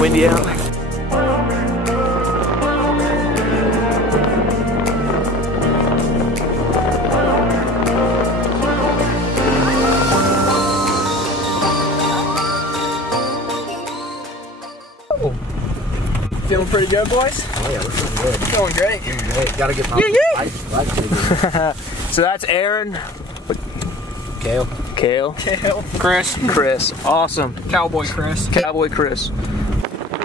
windy out. Feeling pretty good, boys? Oh yeah, we're feeling good. Feeling great. Feeling great. Gotta get my life. So that's Aaron. Kale. Kale. Kale. Chris. Awesome. Cowboy Chris. Cowboy Chris.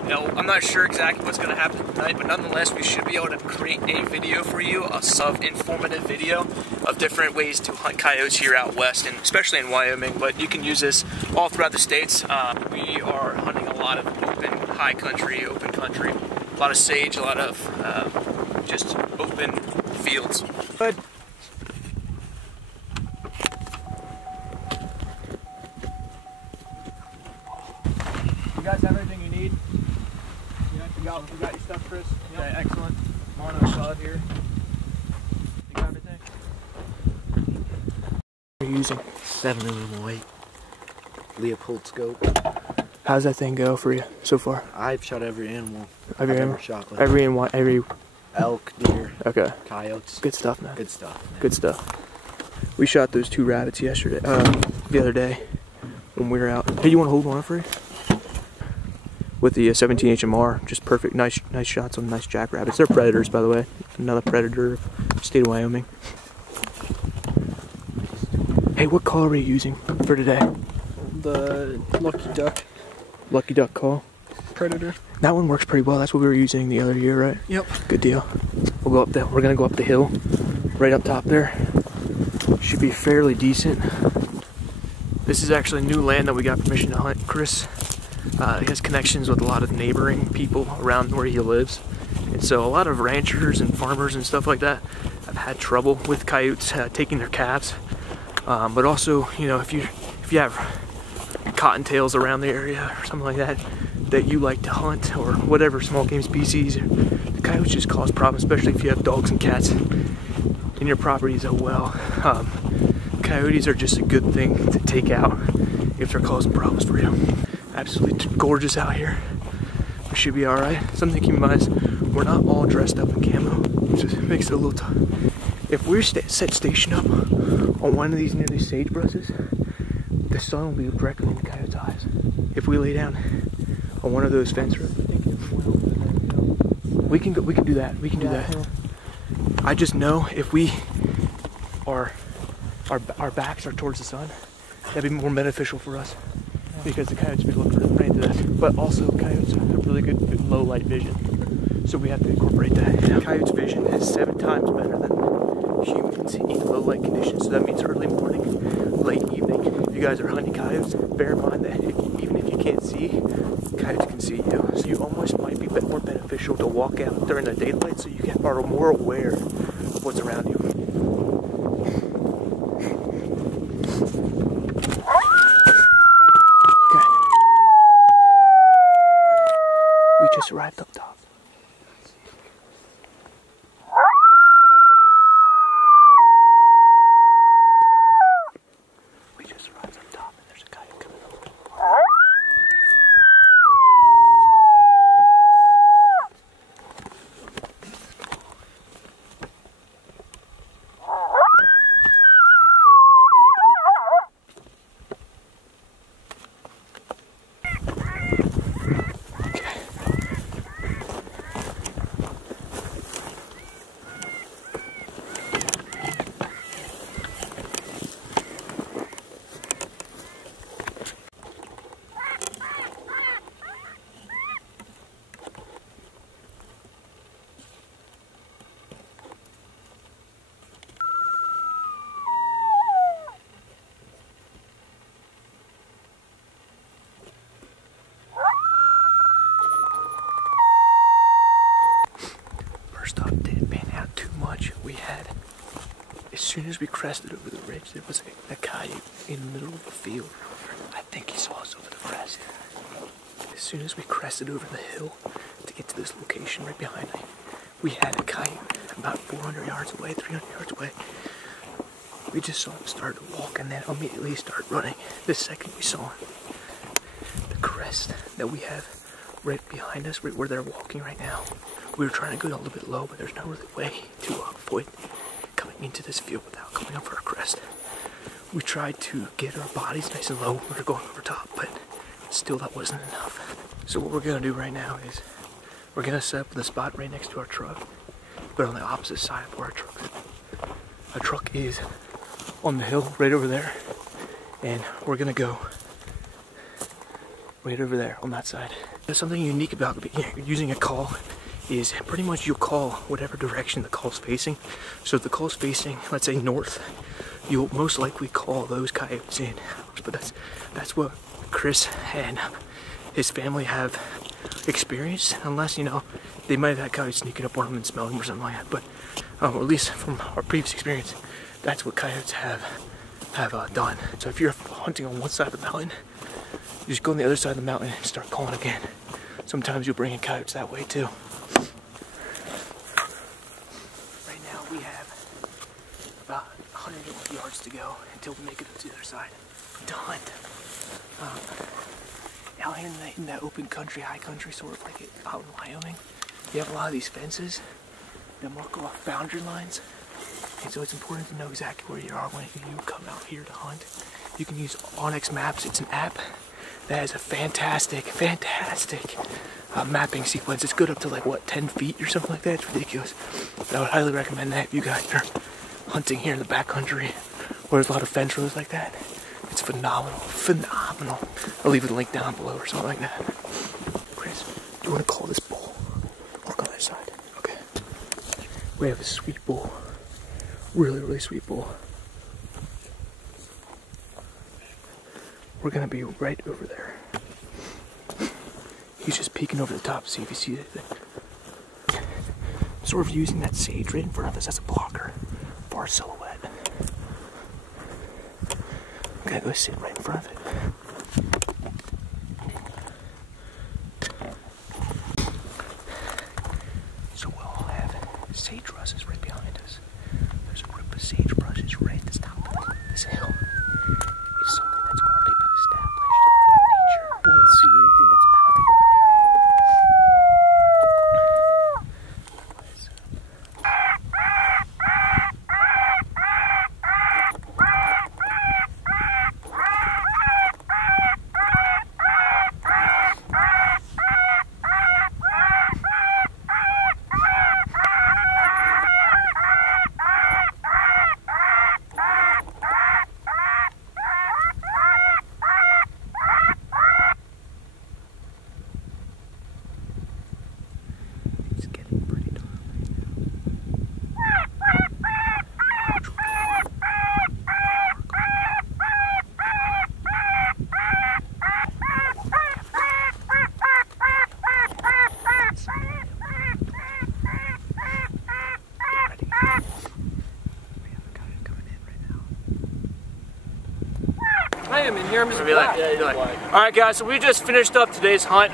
Now, I'm not sure exactly what's going to happen tonight, but nonetheless, we should be able to create a video for you, a informative video of different ways to hunt coyotes here out west, and especially in Wyoming, but you can use this all throughout the states. We are hunting a lot of open, high country, open country, a lot of sage, a lot of just open fields. Good. You guys have everything you need? You got your stuff, Chris? Yep. Okay, excellent. Mono stud here. You got everything? What are you using? 7mm Leopold scope. How's that thing go for you so far? I've shot every animal. Every animal? Ever shot like every elk, deer, okay. coyotes. Good stuff, man. Good stuff. Man. Good stuff. We shot those 2 rabbits yesterday, the other day when we were out. Hey, you want to hold one up for you? With the 17 HMR, just perfect, nice shots on nice jackrabbits. They're predators, by the way. Another predator of the state of Wyoming. Hey, what call are you using for today? The Lucky Duck. Lucky Duck call. Predator. That one works pretty well. That's what we were using the other year, right? Yep. Good deal. We'll go up there. We're gonna go up the hill, right up top there. Should be fairly decent. This is actually new land that we got permission to hunt. Chris. He has connections with a lot of neighboring people around where he lives, and so a lot of ranchers and farmers and stuff like that have had trouble with coyotes taking their calves. But also, you know, if you have cottontails around the area or something like that that you like to hunt, or whatever small game species, the coyotes just cause problems, especially if you have dogs and cats in your properties as well. Coyotes are just a good thing to take out if they're causing problems for you. Absolutely gorgeous out here. We should be alright. Something to keep in mind is we're not all dressed up in camo, which just makes it a little tough. If we're set station up on one of these near these sagebrushes, the sun will be directly in the coyote's eyes. If we lay down on one of those fence rows, we can do that. We can do that. I just know if we our backs are towards the sun, that'd be more beneficial for us. Because the coyotes be looking right into that. But also coyotes have really good low light vision. So we have to incorporate that. Yeah. Coyotes' vision is 7 times better than humans in low light conditions. So that means early morning, late evening. If you guys are hunting coyotes, bear in mind that even if you can't see, coyotes can see you. So you almost might be more beneficial to walk out during the daylight so you are more aware of what's around you. Just arrived up top. We just arrived up top and there's a coyote coming over. As soon as we crested over the ridge, there was a coyote in the middle of the field. I think he saw us over the crest. As soon as we crested over the hill to get to this location right behind me, we had a coyote about 400 yards away, 300 yards away. We just saw him start to walk and then immediately start running. The second we saw him, the crest that we have right behind us, right where they're walking right now. We were trying to go a little bit low, but there's no really way to avoid coming into this field without coming up for a crest. We tried to get our bodies nice and low when we were going over top, but still that wasn't enough. So what we're gonna do right now is we're gonna set up the spot right next to our truck, but on the opposite side of where our truck is. Our truck is on the hill right over there, and we're gonna go right over there on that side. There's something unique about using a call is pretty much you'll call whatever direction the call's facing. So if the call's facing, let's say north, you'll most likely call those coyotes in. But that's what Chris and his family have experienced, unless, you know, they might have had coyotes sneaking up on them and smelling them or something like that. But at least from our previous experience, that's what coyotes have done. So if you're hunting on one side of the mountain, you just go on the other side of the mountain and start calling again. Sometimes you'll bring in coyotes that way too. Right now we have about 100 yards to go until we make it to the other side to hunt. Out here in that open country, high country, sort of like out in Wyoming, you have a lot of these fences that mark off boundary lines. And so it's important to know exactly where you are when you come out here to hunt. You can use onxmaps. It's an app that has a fantastic mapping sequence. It's good up to like, what, 10 feet or something like that. It's ridiculous. But I would highly recommend that if you guys are hunting here in the backcountry where there's a lot of fence rows like that. It's phenomenal. I'll leave a link down below or something like that. Chris, do you want to call this bull? Walk on that side. Okay. We have a sweet bull. Really sweet bull. We're gonna be right over there. He's just peeking over the top to see if he sees anything. Sort of using that sage right in front of us as a blocker for our silhouette. I'm gonna go sit right in front of it. So we'll all have sage rushes right behind us. There's a group of sage brushes right at the top of this hill. It's something that's already been established by nature. We won't see anything that's out of the I am in here. I'm just Alright guys, so we just finished up today's hunt.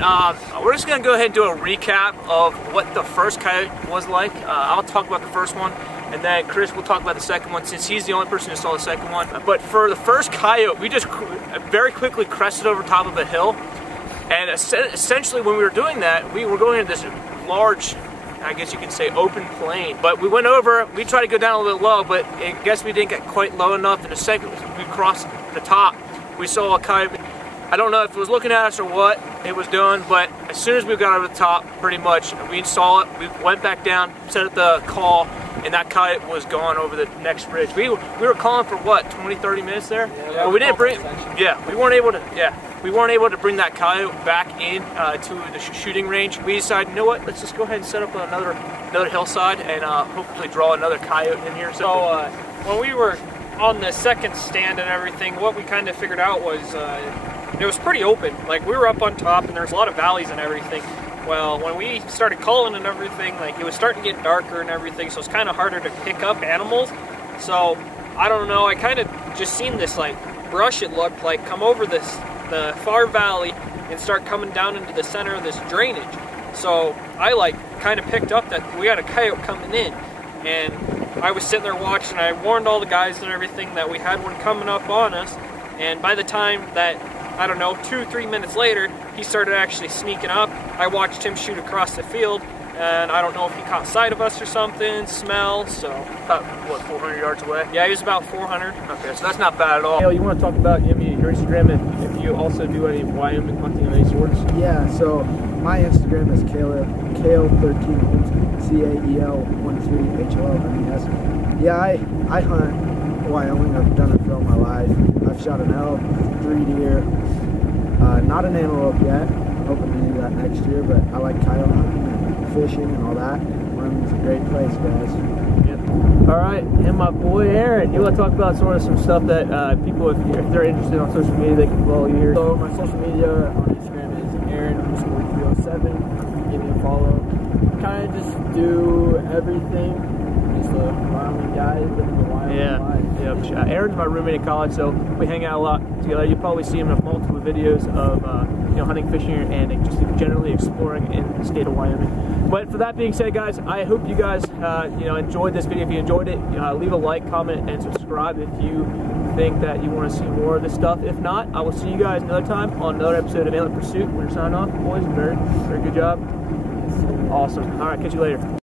We're just going to go ahead and do a recap of what the first coyote was like. I'll talk about the first one, and then Chris will talk about the second one, since he's the only person who saw the second one. But for the first coyote, we just very quickly crested over top of a hill. And essentially when we were doing that, we were going into this large, I guess you could say, open plain. But we went over, we tried to go down a little low, but I guess we didn't get quite low enough. In the second we crossed the top, we saw a coyote. I don't know if it was looking at us or what it was doing, but as soon as we got over the top, pretty much, we saw it, we went back down, set up the call, and that coyote was gone over the next ridge. We were calling for what, 20-30 minutes there? Yeah, but we didn't bring, we weren't able to bring that coyote back in to the shooting range. We decided, you know what, let's just go ahead and set up another hillside and hopefully draw another coyote in here. So when we were on the second stand and everything, what we kind of figured out was it was pretty open. Like, we were up on top and there's a lot of valleys and everything. Well, when we started calling and everything, like, it was starting to get darker and everything, so it's kind of harder to pick up animals. So I don't know, I kind of just seen this like brush, it looked like, come over the far valley and start coming down into the center of this drainage. So I like kind of picked up that we had a coyote coming in, and I was sitting there watching. I warned all the guys and everything that we had one coming up on us, and by the time that I don't know, 2-3 minutes later, he started actually sneaking up. I watched him shoot across the field, and I don't know if he caught sight of us or something, smell, so. About, what, 400 yards away? Yeah, he was about 400. Okay, so that's not bad at all. Kale, you want to talk about your Instagram and if you also do any Wyoming hunting of any sorts? Yeah, so my Instagram is Cael13, CAEL13HLLMES. Yeah, I hunt Wyoming. I've done it for all my life. I've shot an elk, 3 deer, not an antelope yet. I'm hoping to do that next year, but I like coyote hunting and fishing and all that. Wyoming's a great place, guys. All right, and my boy Aaron, you want to talk about sort of some stuff that people, if they're interested on social media, they can follow you here. So my social media on Instagram is Aaron_307. Give me a follow. Kind of just do everything. Just a Wyoming guy living the Wyoming life. Yeah. Aaron's my roommate in college, so we hang out a lot together. You'll probably see him in multiple videos of hunting, fishing, and just generally exploring in the state of Wyoming. But for that being said, guys, I hope you guys enjoyed this video. If you enjoyed it, leave a like, comment, and subscribe if you think that you want to see more of this stuff. If not, I will see you guys another time on another episode of Antlered Pursuit. We're signing off, boys. Very good job. Awesome. All right, catch you later.